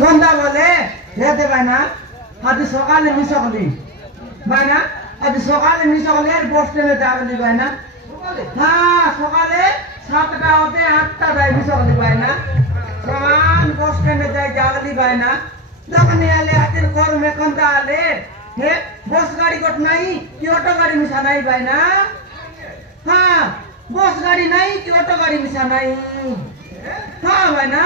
কোনটা বলে হেতে বাইনা আজ সকালে মিশকলি বাইনা আজ সকালে মিশকলি আর বস স্ট্যান্ডে যাবলি বাইনা হ্যাঁ সকালে 7টা হতে 8টা যাই মিশকলি বাইনা সমান বস স্ট্যান্ডে যাই যাবলি বাইনা তখন আলে আজের গরমে কোনটা আলে হে বস গাড়ি কট নাই কি অটো গাড়ি মিশা নাই বাইনা হ্যাঁ বস গাড়ি নাই কি অটো গাড়ি মিশা নাই হ্যাঁ বাইনা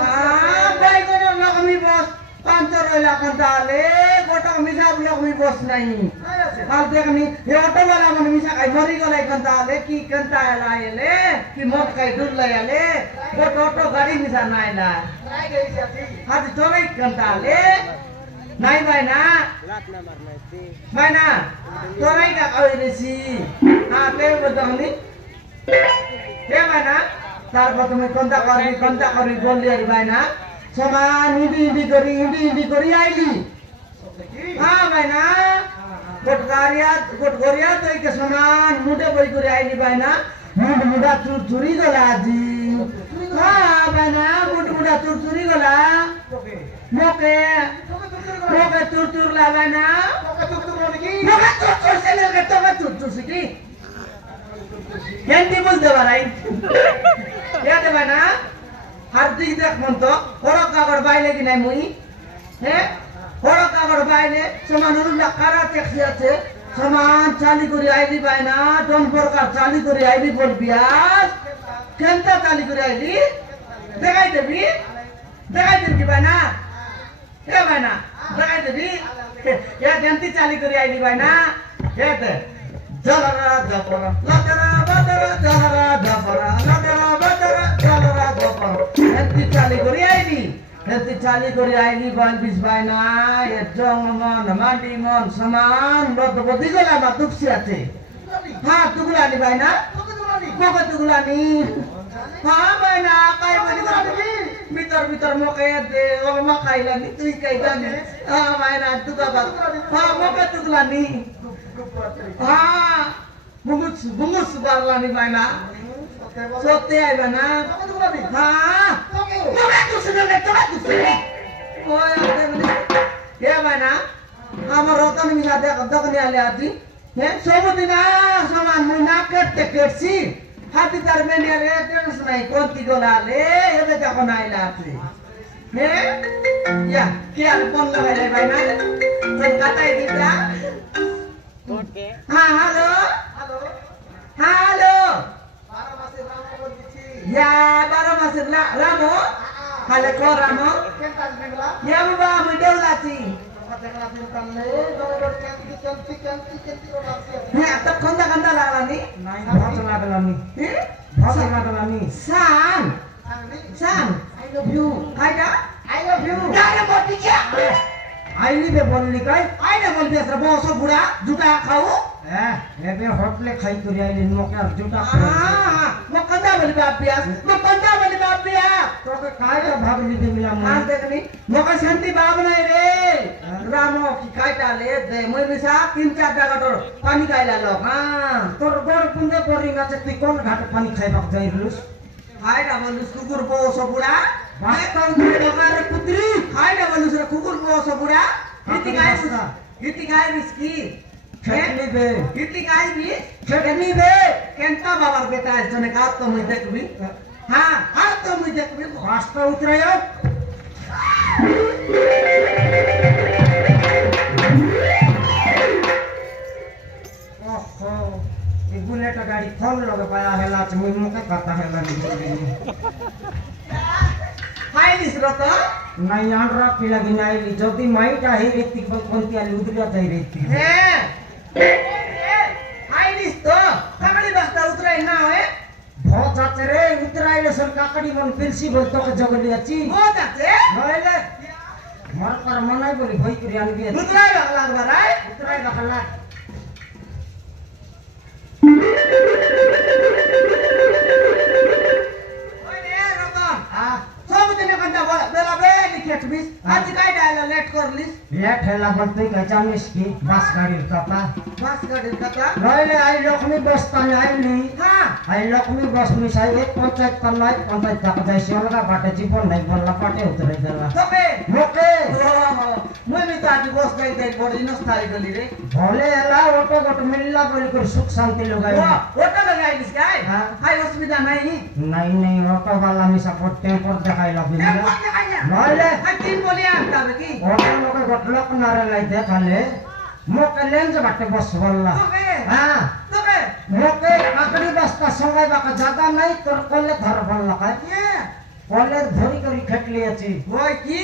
হ্যাঁ বাইগন লকমি বস পাঞ্চর হইলা কোনটা আলে গোটা মিশা লকমি বস নাই আর দেখনি এ অটো वाला मन मिशा काई मरी गलाई कोनता आले की कोनता आले की मत काई दूर लाई आले गोट ऑटो गाड़ी मिशा नाइला नाइ गई साथी आज चोरै कोनता आले नाइ भाइना लात नंबर नाइ भाइना चोरै का कइरेसी हां ते बताउनी के भाइना तारपत मैं कोनता करी बोल लिया भाइना समान इडी करी आइली हां भाइना गोटगोरिया तो एक समान मुंडे बई करे आइली भाइना मुंडा चुरी गला जी हां भाइना मुंडा चुरी गला मोके चुर ला भाइना मोके से लगे तो सिकी केंती बोल दे भाई क्या दे भाइना हार्दिक देख मन तो बड़ा कागड़ बाइले कि नहीं मुई है बड़ा कागड़ बाइले समान लकारा टैक्सी আছে समान चाली করে আইলি বাইনা কোন প্রকার চালি করে আইলি বল বিয়াস কেনটা চালি করে আইলি দেখাই দেবি বাইনা এ বাইনা দেখাই দেবি এ কেনটি চালি করে আইলি বাইনা এতে জলরা জপরা লতরা বদরা জলরা জপরা লতরা বদরা জলরা জপরা কেনটি চালি করে আইলি Nanti cali kori aili ban bis baina ya jong mon mandi mon saman lot boti gola matuk siate ha tugulani baina kok tugulani ha baina kai bani kami mitar mo kaya de o makai lani tui kai dani ha baina tugabat ha mo ka tugulani ha bungus barlani baina sote ay baina ha क्या बना हमार रतन मिला दे दगने आले आदि है सब दिन सामान मुना करते करसी हाथी तार में ने रे टेंस नहीं कोंती गोला ले ये बे जाको नहीं लाती है या क्या फोन लगा ले भाई ना तुम कता है दिया ओके हां हेलो 12 मासे राम बोल दिची या 12 मासे रामो Hale ko ramo? Ya baba mendelati. Ni atak konda lalani. Nai bhasana dalani. Bhasana dalani. San. I love you. Kaida? I love you. Dara boti kya? Aili be bolli kai. Aina bolbi asra boso buda juta khau. Ebe hotle khai turi aili mokar juta khau. Mokanda bolbi apias. Mokanda bolbi apias. तो काय का भाग निदे मिला हां देखनी मोका शांति बाब नाही रे रामो की काय टाले दे মই মিছা 3-4 টাকা তোর পানি খাইলা লোক हां তোর গর পুন্দে পরিঙ্গা আছে তুই কোন ঘাট পানি খাইবাক যাইলুস খাইডা বলুস কুকুর বউ সবুড়া বাস্তব দোকার পুত্রী খাইডা বলুস রে কুকুর বউ সবুড়া ইতি গায় বিস্কি খেটনি বে ইতি গায় বি খেটনি বে কেনটা বাবার বেটা আজনে কা তো মই দেখবি हाँ तो मुझे कभी रास्ता उतरायो ओहो ये बुलेट गाड़ी खोल लगे पाया है लाच मुझे मुझे कहता है लगी हाय निस्रता नहीं यार रात की लगी नहीं ली जो भी माइट आई रहती कौन-कौन आली उतरा जाई रहती है हाय निस्तो कमली बस्ता उतराई ना है बहुत जाते रे उतराइले सन काकड़ी मन पिलसी बोलतो के जगली अछि बहुत जाते नइले मर पर मनाई बोली भई करी आनी बे उतराइ लगला बराई उतराइ लगला ओए रे रतन सब दिन कंटा बेला बे लिखे হেটবিস আজ কাই ডায়লা লেট করলিস লেট হেলা বলতে কি জানিস কি বাস গাড়ির কথা নইলে আই লক্ষ্মী বস্তা আইলি হ্যাঁ আই লক্ষ্মী বস মিশাই এক পঞ্চায়েত পাল্লাই পঞ্চায়েত টাকা যাইছি অলগা বাটে জীবন নাই বললা পাটে উতরে গেলা তোকে মোকে মুই তো আজ বস যাই বড় দিন স্থায়ী গলি রে ভলে এলা অটো গট মিল্লা বলি করে সুখ শান্তি লগাই ওটা লাগাইলিস গাই হ্যাঁ হাই অসুবিধা নাই নাই নাই অটো বালা মিশা পর টেম্পর দেখাই লাগি নইলে হাই তিন বলি আনতা কি অটো লোকে গট লোক নারে লাই দেখালে মোকে লেঞ্জ বাটে বস বললা হ্যাঁ তোকে মোকে কাকড়ি বস্তা সঙ্গে বাকা জায়গা নাই তোর কলে ধর বললা কাই কলে ধরি করি খেটলি আছি ওই কি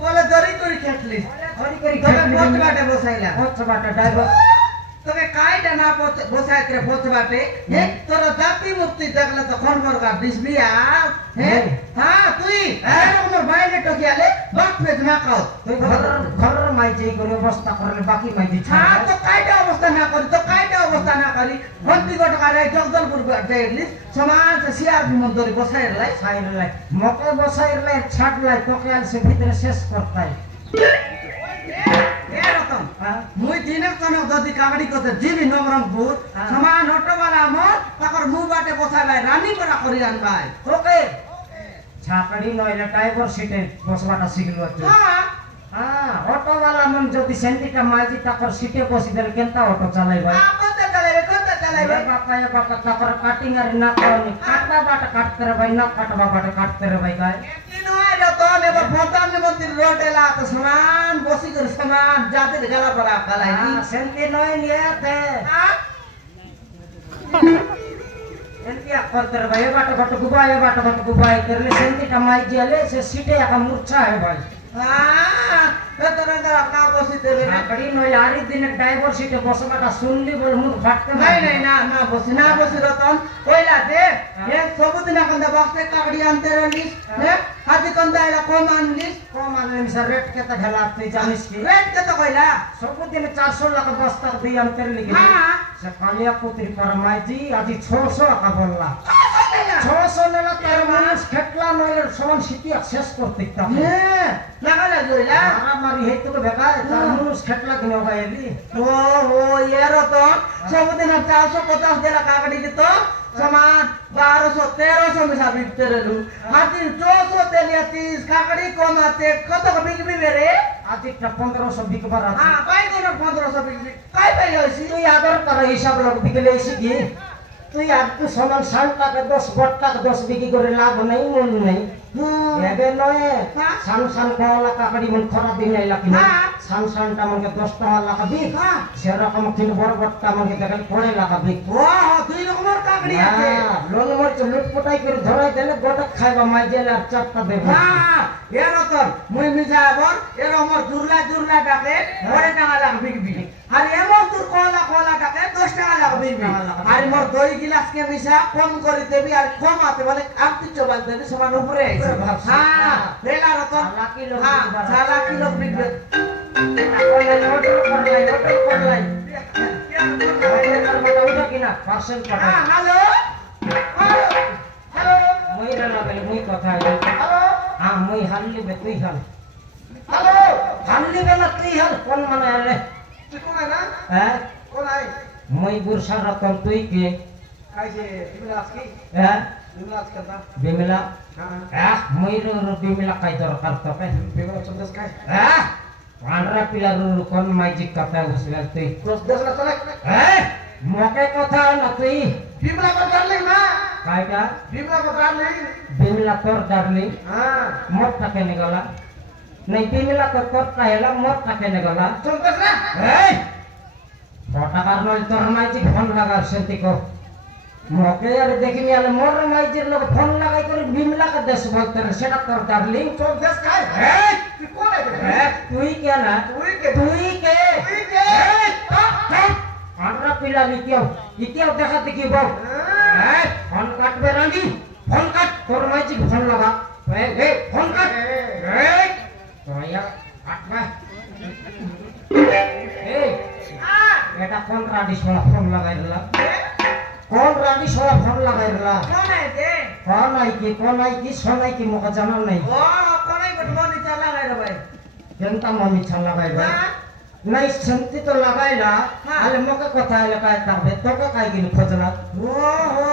কলে ধরি করি খেটলিস ধরি করি তোকে খেটলি পথ বাটে বসাইলা পথ বাটে ড্রাইভার তোকে কাইটা না বসাই করে পথ বাটে তোর জাতি মুক্তি দেখলে তো খনবরগা বিসবিয়া হ্যাঁ তুই এরকম বাইরে টকিয়ালে বাপ পেজ না খাও তুই ঘরের মাইজি করে অবস্থা করলে বাকি মাইজি হ্যাঁ তো কাইটা অবস্থা না করি ঘন্টি গট কারে জগদলপুর যাইলিস সমাজ সিআর বিমন্দরি বসাই লাই সাইর লাই মকে বসাইর লাই ছাড় লাই তোকে আর সে ভিতরে শেষ করতাই এরকম মুই দিনের কোন যদি কাবাডি করতে জিবি নবরঙ্গপুর সমান অটোওয়ালা মত তাকর মু বাটে বসাইলাই রানী করা করি আনবাই তোকে ছাকড়ি নইলে ড্রাইভার সিটে বসবাটা শিখলো তুই হ্যাঁ অটোওয়ালা মন যদি সেন্টিটা মাইজি তাকর সিটে বসি দেল কেনতা অটো চালাইবা কত চালাইবে বাপা তাকর কাটিং আর না করনি কাটবা বাটা কাটতে রে ভাই না কাটবা বাটা কাটতে রে ভাই গায় কি নয় রতন এবার প্রধানমন্ত্রী রোড এলা তো সমান বসি করে সমান জাতির গলা পড়া কালাই সেন্টি নয় নিয়েতে এন্তিয়া করতে রে ভাই এ বাটা গুবাই করলে সেন্টিটা মাইজি আলে সে সিটে একা মূর্ছা হয় ভাই ছাকড়ি নইলে আরি দিনে ড্রাইভার সিটে বসবাটা শুনলি বল মুখ ফাটতে না বসি রতন কইলা দে সবুদিন এখন বক্সে কাকড়ি আনতে রলিস হাতি কন্দা এলা কম আনলে মিশা রেট কেতা ঢেলা তুই জানিস কি রেট কত কইলা সবুদিনে 400 লাখ বস্তা দুই আনতে লিখি সে কালিয়া পুত্রি পারমাইজি আজি 600 টাকা বললা 600 নেলা তার মানুষ খেটলা নইলে সমান সিটিয়া শেষ করতে দিতাম লাগা লাগইলা মারামারি হেই তোকে বেকার তার মানুষ খেটলা কিনে গাইলি এর তো সবুদিন 450 দেলা কাকড়ি দিত সমান 1200 1300 মিশা বিকতে রেলু হাতি 400 তেলিয়া 30 কাকড়ি কমাতে কত বিকবি রে আদিকটা 1500 বিকবার আছে পাই কোন 1500 বিকবি কাই পাই হইছি তুই আদর তার হিসাব লগ বিকলে এসে কি তুই আর তুই সমান 60 টাকা 10 বট টাকা 10 বিক্রি করে লাভ নাই মন নাই এবে নয় সান কলা কাকড়ি মন খরা দিন আইলা কিনা সানটা মনকে 10 টাকা লাগাবি সেরকম তিন বড় বটটা মনকে দেখেন 4 লাগাবি দুই রকমের কাকড়ি আছে লোন মরচ লুটপটাই করে ধরাই দিলে গোটা খাইবা মাইজেল আর চারটা দেব এর তো মুই মিজাবর এর আমার জুরলা টাকে 4 টাকা লাগবি বিক্রি আর এমন তোর কলা টাকে 10 টাকা লাগবি আর মোর দই গিলাস কে মিশা কম করে দেবি আর কম আতে বলে আর তুই চবাল দেবি সমান উপরে আইছে লেলা রত চালাকি লোক বিকবে হ্যালো মুই লাগাই মুই কথা হ্যাঁ মুই হারলি বে তুই হাল হারলি বে না তুই হাল কোন মানে আলে তুই কোন না হ্যাঁ কোন আই মুই বুরসা রতন তুই কে কাইছে বিমলা আজকে হ্যাঁ বিমলা আজকে তা বিমলা হ্যাঁ মুই বিমলা কাই দরকার তোকে বিমলা চন্দ্রস কাই হ্যাঁ পান্ডরা পিলারু কোন মাইজিক কথা বসলাল তুই দেশ না চলে হ্যাঁ মকে কথা না তুই বিমলা को डार्लिंग ना कायटा बिमला को डार्लिंग बिमला तोर डार्लिंग हां मोट टाके निकला नहीं बिमला को तोर काहेला मोट टाके निकला चलतेस ना ए फोटा करनो तोर माइजी फोन लगा सेंती को मोके यार देखिनी आले मोर माइजी लोग फोन लगाई कर बिमला का देश बोलते रे सेटा तोर डार्लिंग चलतेस काय ए तू कोन है तुई क्या ना तुई के आंध्रा पिला इतियो देखा देखी बाबू फोन काट बे रानी फोन काट तोर माइजी फोन लगा ए फोन काट तो या काट बे ए बेटा कौन रानी सोला फोन लगाइरला कौन रानी सोला फोन लगाइरला कौन है ये কোনাই কি সোনাই কি মুখ জানা নাই ও কোনাই বট মনি চা লাগাই রে ভাই কেনটা মনি চা লাগাই ভাই নাই শান্তি তো লাগাইলা আলে মুখে কথা হলে কাই করবে তোকে কাই গিনি খোঁজলা ওহো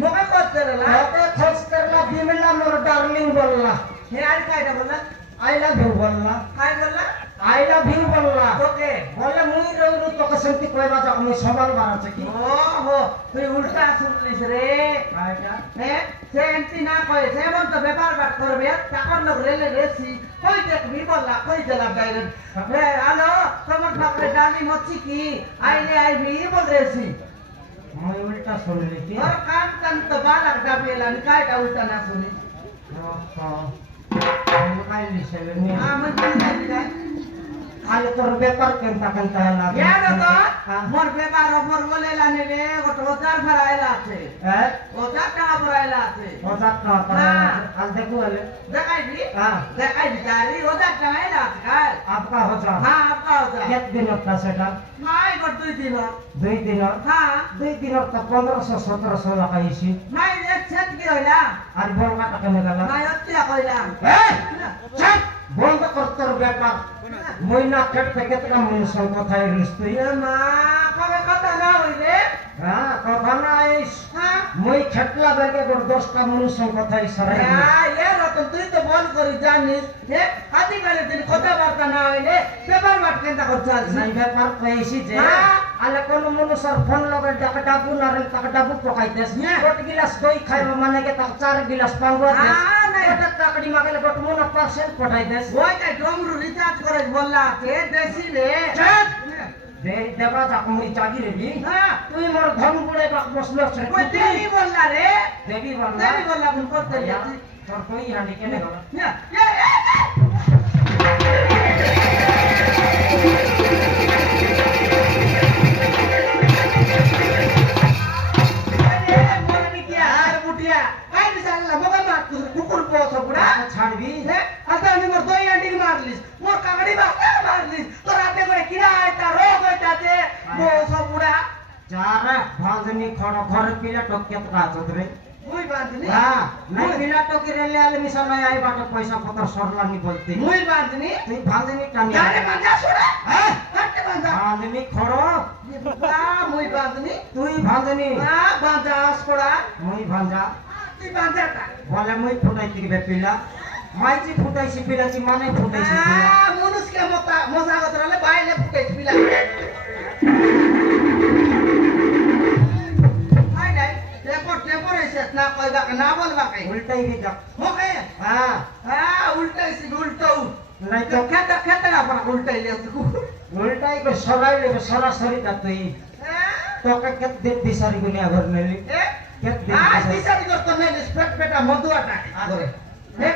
মুখে করতে রে তোকে খোঁজ করলা বিমলা মোর ডার্লিং বললা হে আর কাইটা বললা আই লাভ ইউ বললা কাই বললা আই লাভ ইউ বললা তোকে বলে মুই রইলু তোকে শান্তি কইবা যা আমি সবাল বাড়াছে কি ওহো তুই উল্টা শুনলিস রে কাইটা হে সেন্টি না কই সে বল তো ব্যাপার বাট করবে টাকার লোক রেলে রেসি কই দেখবি বললা কই দিলাম ডাইরেক্ট হে হ্যালো তোমার বাপরে ডালি মচ্ছি কি আইলে আইবি বল রেসি মুই উল্টা শুনলি কি और कान कान तो बालक डाबेला काय का उलटा ना सुनी मोबाइल से ने हां मन नहीं जाए आले तोर व्यापार केनता केनता है ना यार तो मोर व्यापार मोर बोलेला ने रे गोट हजार भरायला আছে हैं 1000 টাকা ভরায়লা আছে 1000 টাকা पर आज देखो वाले দেখাই দি हां দেখাই দি গাড়ি 1000 টাকা এলা আছে কাল आपका हो जा हां आपका होता कित दिन का सेटा নাই গোট দুই দিন 2 दिन हां 2 दिन का 1500 1700 लगाईसी নাই এক সেট কি হইলা আর বল কাটা কেন গেল নাই অতিয়া কইলাম ए चुप বন্ধ কর তোর ব্যাপার মই না কেটে কেতটা মনুষ্য কথাই রিস্তুই এ মা কবে কথা না হইলে হ্যাঁ কথা নাইস হ্যাঁ মই খেটলা বেগে গোর 10টা মনুষ্য কথাই সরাই রতন তুই তো বল করি জানিস হে আদিকালে দিন কথাবার্তা না হইলে পেপার মাঠ কেনটা করতে আসছিস নাই ব্যাপার কইছি যে হ্যাঁ। আলে কোন মনুষ্যর ফোন লগে টাকা ডাবু নারে টাকা ডাবু পকাইতেস হ্যাঁ। গোট গিলাস দই খাইব মানে কে তাক 4 গিলাস পাঙ্গুয়া দেস হ্যাঁ, নাই। গোটা টাকাডি মাগলে গোট মন পার্সেন্ট পঠাই দেস ওইটাই ডমরু রিচার্জ করে বললা আছে দেশি রে চুপ! দে দেবা যা মুই চাগি রেবি হ্যাঁ তুই মোর ধন গুড়ে বাক বসলো ছে ওই দেবি বললা রে দেবি বললা দেবি বললা কোন করতে যাচ্ছি তোর কই হানি কেনে গলা ছাড়বি যারা ভাজনি খড় ঘরে পিলা টকিয়া তো আছত রে হ্যাঁ নাই পিলা টকি রেলে আলে মিশা নাই আই বাটা পয়সা পতর সরলানি বলতে তুই ভাজনি টানি হ্যাঁ ভাজনি খড় তুই ভাজনি মুই ভাজা বলে মুই ফুটাই দিবে পিলা মাইজি ফুটাইছি পিলাছি মানে ফুটাইছি পিলা মজা কথা বাইরে ফুটাইছি পিলা না কইবা না বলবা কে উল্টাই দি যা ওকে হ্যাঁ হ্যাঁ উল্টাইছি উল্টাও নাই তো খেতে খেতে না পড়া উল্টাইলে উল্টাই কো সরাই লেবে সরাসরি দা তুই তোকে কেত দিন দিশারি গুনি আগর নেলি কেত দিন আজ দিশারি করতে নেলি পেট পেটা মধু আটা আগরে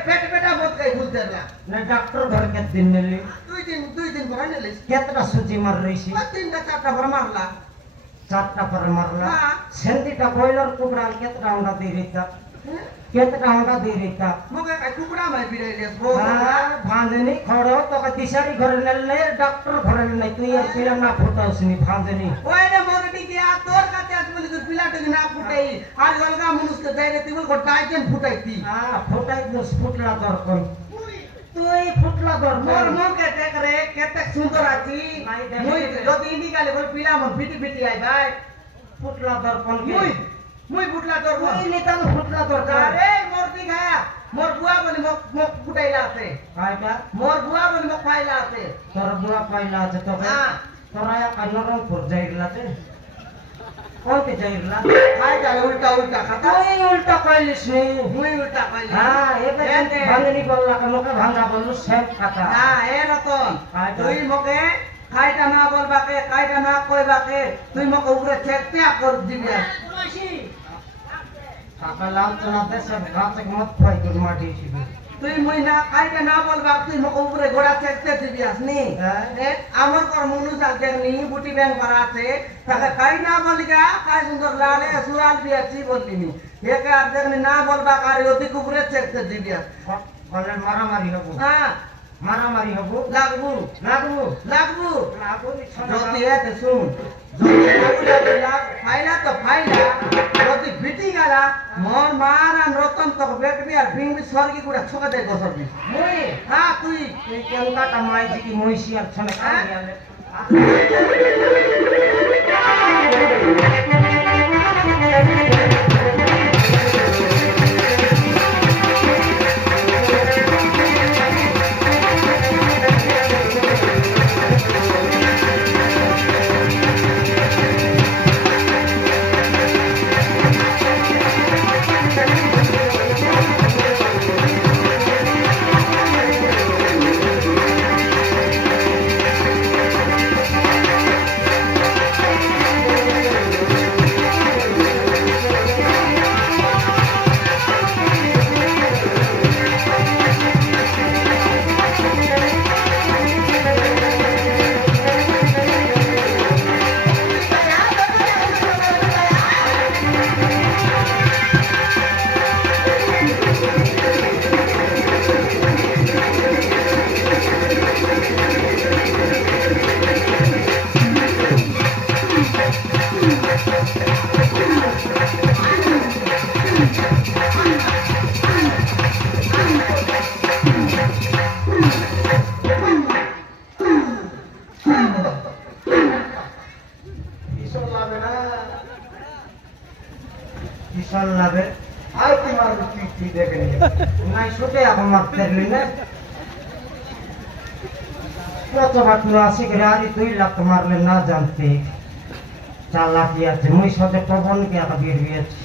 পেট পেটা মদ খাই বুঝতে না না ডাক্তার ঘর কেত দিন নেলি দুই দিন করে নেলি কেতটা সুজি মার রইছি তিনটা চারটা করে মারলা 4টা पर মারলা হ্যাঁ। সেন্দিটা বয়লার কুকড়া কেতটা অন্ডা দি রিতা কেতটা অন্ডা দি রিতা মগে কাই কুকুড়া মাই বিড়াইলে হ্যাঁ ভাঁজনি খড়ো তোকে দিশারি ঘরে নেলে ডাক্তার ঘরে নাই তুই আর পিলা না ফুটাওসনি ভাঁজনি ওই রে মগটি গিয়া তোর কাছে আজ বলি তুই পিলাটা না ফুটাই আর গলগা মানুষকে যাইরে তুই বল গোটাই কেন ফুটাইতি হ্যাঁ ফুটাই দোস ফুটলা দরকন তুই ফুটলা মোর দরকন মুখে দেখ রে কেতে সুন্দর আছি নাই দেখ। মুই যদি ইনি গালে বল পিলা মন পিটি পিটি আই ভাই ফুটলা দরকন মুই ফুটলা তোর তুই নিতাম ফুটলা দরকার আরে মোর দিঘা মোর বুয়া বলি মোক ফুটাইলা আছে কাইটা মোর বুয়া বলি মোক পাইলা আছে তোর বুয়া পাইলা আছে তোকে হ্যাঁ। তোরা কান্নরমপুর যাইলাতে কোনতে যাইলা খাই যায় উল্টা উল্টা খাতা তুই উল্টা কইলিস নি মুই উল্টা পাইলা হ্যাঁ এবে ভাঙনি বললা কেমকে ভাঙা বললু সেম কথা হ্যাঁ এ রতন কাইটা। তুই মকে খাইটা না বলবাকে খাইটা না কইবাকে তুই মকে উপরে চেকতে কর দিবি টাকা লাভ তো না দেশে গাছে মত পাই তোর মাটি ছিল তুই মুই না খাইটা না বলবা তুই মকে উপরে গোড়া চেকতে দিবি আসনি হ্যাঁ। আমার কর মনুষ আছে নি বুটি ব্যাংক করা আছে তাকে খাই না বলিকা খাই সুন্দর লালে সুরাল বিয়াছি বললিনি একে আর দেখনি না বলবা কার অতি উপরে চেকতে দিবি বলে মারামারি হবো হ্যাঁ মারামারি হবো লাগবো লাগবো লাগবো লাগবো যদি এতে শুন যদি লাগ ফাইলা তো ফাইলা যদি বিটি গেলা মোর মার আর রতন তো বেকবি আর বিংবি সরকি গুড়া ছকা দেয় গসরবি মুই হ্যাঁ তুই কেন কাটা মাইজি কি মহিষি আর ছনে হ্যাঁ? কিশোর লাভে আর কি মারবি তুই দেখে নিয়ে নাই ছুটে এখন মারতে পারলি না কত বাটলো আসি করে আরে 2 লাখ মারলে না জানতে চালাকি আছে মুই সাথে পবন কে আকা বেরিয়েছি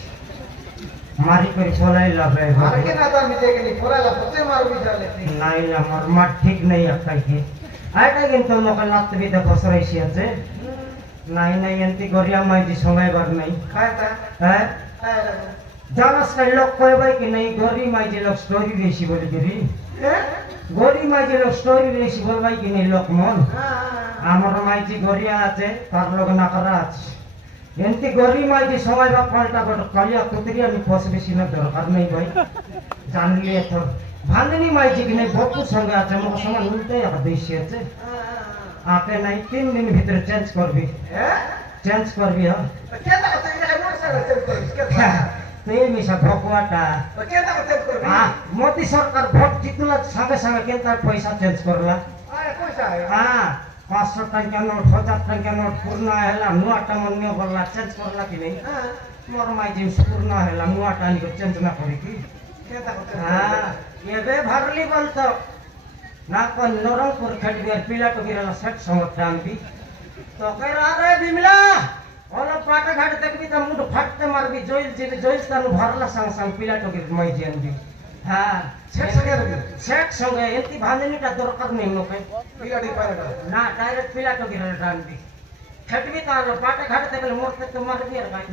মারি করে চলাই লাভে আর কে না জানি দেখে নি পড়ালা পথে মারবি জালে নাই আমার মার ঠিক নেই একাই কি আইটা কিন্তু লোকে লাগতে বিদে বসরাইছি আছে নাই নাই এন্তি গরিয়া মাইজি সময় বার নাই খায় তা হ্যাঁ খায় জানাস না লোক কইবাই কি নাই গরি মাইজি লোক স্টোরি বেশি বলি গরি হ্যাঁ গরি মাইজি লোক স্টোরি বেশি বলবাই কি নাই লোক মন হ্যাঁ আমার মাইজি গরিয়া আছে তার লোক না করা আছে এমতি গরি মাইজি সময় বা পাল্টা বড় কালিয়া কুতরি আমি ফস বেশি না দরকার নেই ভাই জানলি তো ভান্দিনী মাইজি কি নাই বপুর সঙ্গে আছে আমার সঙ্গে উল্টাই আর বেশি আছে আপে নাই 3 দিন ভিতরে চেঞ্জ করবি হ্যাঁ চেঞ্জ করবি হ্যাঁ কে তা কথা এটা মোর সাথে চেক করিস কে তা তুই মিশা ভকুয়াটা কে তা চেক করবি মোদি সরকার ভোট জিতলা সঙ্গে সঙ্গে কে তার পয়সা চেঞ্জ করলা আরে পয়সা হ্যাঁ 500 টাকা নোট 1000 টাকা নোট পূর্ণ হেলা নুয়াটা মনে বললা চেঞ্জ করলা কি নাই হ্যাঁ মোর মাই জিনিস পূর্ণ হেলা নুয়াটা নি চেঞ্জ না করি কি কে তা কথা হ্যাঁ এবে ভারলি বলতো না কোন নরম করে খেটবি আর পিলা তো গিরালা সেট সমত আনবি তো কই রে বিমলা ওলা পাটা ঘাট দেখবি তো মুড ফাটতে মারবি জইল জিবি জইল তানু ভরলা সঙ্গ সঙ্গ পিলা তো গির মাই জি আনবি হ্যাঁ সেট সঙ্গে এতি ভান্দিনীটা দরকার নেই লোকে বিগাড়ি পারেগা না ডাইরেক্ট পিলা তো গিরালা আনবি খেটবি তো আলো পাটা ঘাট দেখলে মরতে তো মারবি আর ভাই